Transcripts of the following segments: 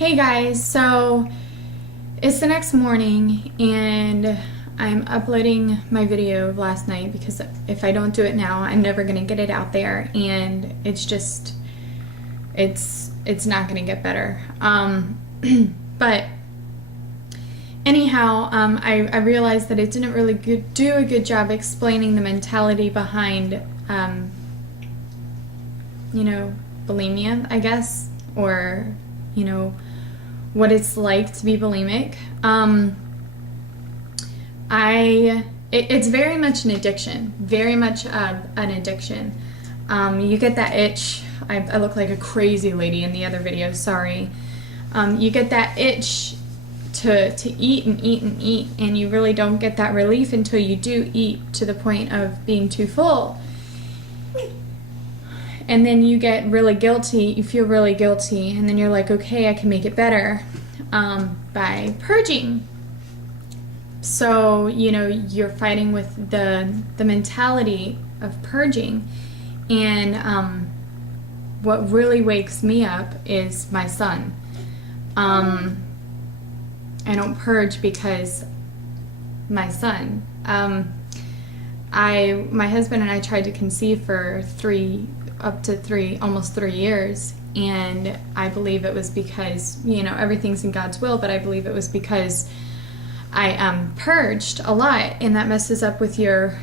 Hey guys, so it's the next morning and I'm uploading my video of last night because if I don't do it now, I'm never gonna get it out there, and it's not gonna get better. But anyhow, I realized that it didn't really do a good job explaining the mentality behind, bulimia, I guess, or, what it's like to be bulimic. It's very much an addiction, very much an addiction. You get that itch. I look like a crazy lady in the other video, sorry. You get that itch to eat and eat and eat, and you really don't get that relief until you do eat to the point of being too full. And then you get really guilty, you feel really guilty, and then you're like, okay, I can make it better by purging. So, you're fighting with the mentality of purging. And what really wakes me up is my son. I don't purge because my son. My husband and I tried to conceive for almost 3 years, and I believe it was because, everything's in God's will, but I believe it was because I purged a lot, and that messes up your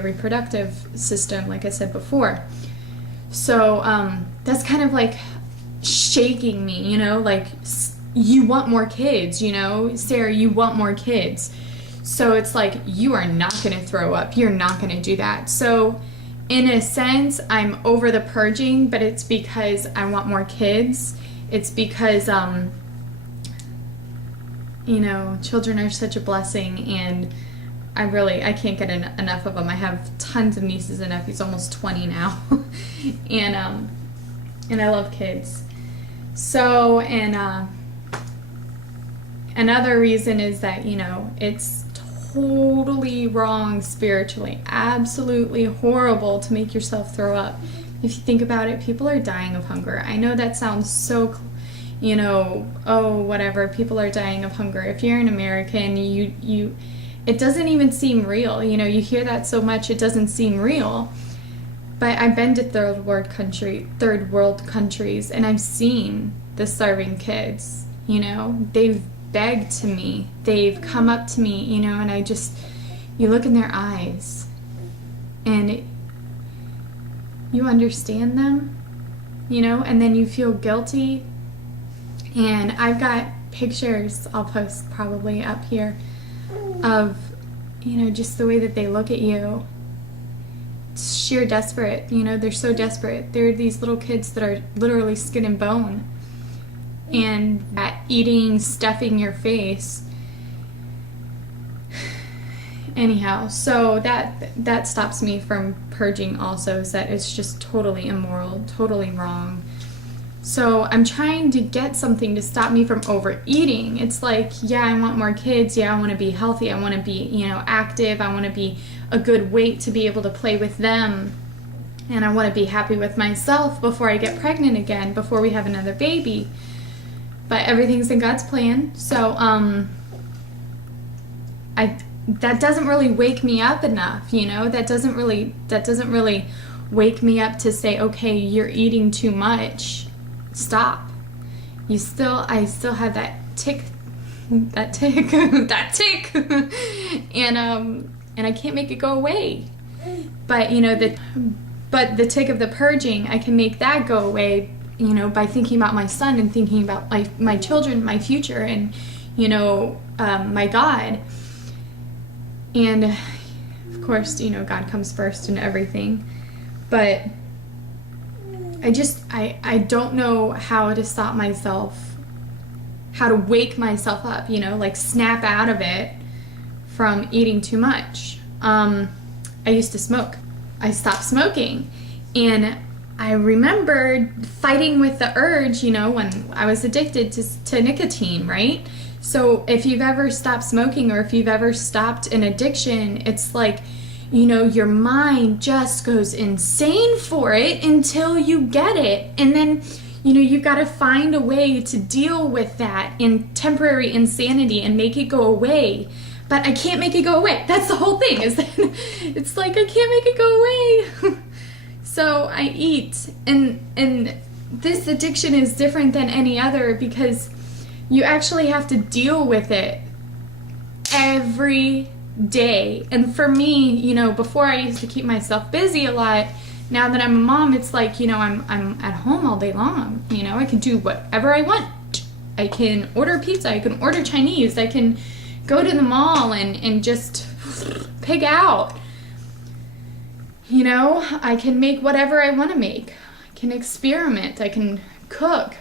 reproductive system, like I said before. So that's kind of like shaking me, like, you want more kids, Sarah, you want more kids. So it's like, you are not going to throw up. You're not going to do that. So in a sense, I'm over the purging, but it's because I want more kids. It's because, children are such a blessing, and I can't get enough of them. I have tons of nieces and nephews, almost 20 now. And I love kids. So, and another reason is that, it's totally wrong spiritually, absolutely horrible to make yourself throw up. If you think about it, people are dying of hunger. I know that sounds so, oh, whatever, people are dying of hunger. If you're an American, it doesn't even seem real. You hear that so much, it doesn't seem real. But I've been to third world countries, and I've seen the starving kids. They've begged to me, they've come up to me, and you look in their eyes, and you understand them, and then you feel guilty. And I've got pictures I'll post probably up here of, just the way that they look at you. It's sheer desperate, they're so desperate. They're these little kids that are literally skin and bone. And that eating, stuffing your face. Anyhow, so that stops me from purging also, is that it's just totally immoral, totally wrong. So I'm trying to get something to stop me from overeating. It's like, yeah, I want more kids. Yeah, I want to be healthy. I want to be, active. I want to be a good weight to be able to play with them. And I want to be happy with myself before I get pregnant again, before we have another baby. But everything's in God's plan. So that doesn't really wake me up enough, that doesn't really wake me up to say, okay, you're eating too much, stop. I still have that tick and I can't make it go away. But the tick of the purging, I can make that go away, by thinking about my son and thinking about my children, my future, and, my God. And, of course, God comes first in everything. But I don't know how to stop myself, how to wake myself up, like snap out of it from eating too much. I used to smoke. I stopped smoking. And I remembered fighting with the urge, when I was addicted to nicotine, right? So if you've ever stopped smoking, or if you've ever stopped an addiction, it's like, your mind just goes insane for it until you get it. And then you've got to find a way to deal with that in temporary insanity and make it go away. But I can't make it go away. That's the whole thing, is that it's like I can't make it go away. So I eat, and this addiction is different than any other because you actually have to deal with it every day. And for me, before I used to keep myself busy a lot. Now that I'm a mom, it's like, I'm at home all day long. I can do whatever I want. I can order pizza, I can order Chinese, I can go to the mall and just pig out. I can make whatever I want to make. I can experiment, I can cook.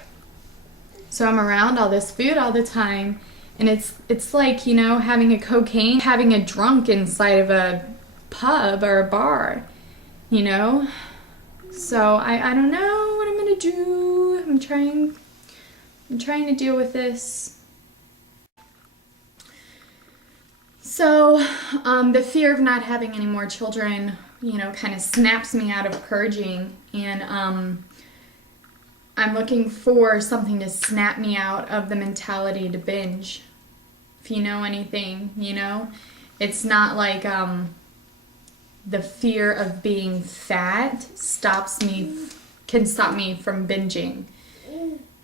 So I'm around all this food all the time, and it's like, having a drunk inside of a pub or a bar. So I don't know what I'm gonna do. I'm trying to deal with this. So the fear of not having any more children, kind of snaps me out of purging, and I'm looking for something to snap me out of the mentality to binge. If you know anything, it's not like the fear of being fat can stop me from binging.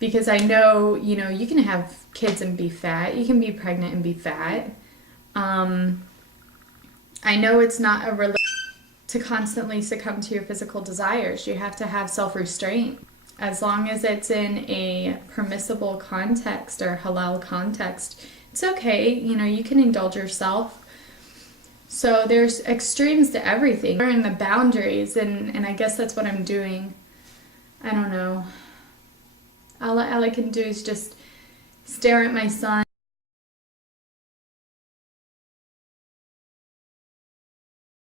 Because I know, you can have kids and be fat. You can be pregnant and be fat. I know it's not a religion to constantly succumb to your physical desires. You have to have self-restraint. As long as it's in a permissible context or halal context, it's okay. You can indulge yourself. So there's extremes to everything. We're in the boundaries, and I guess that's what I'm doing. I don't know. All I can do is just stare at my son.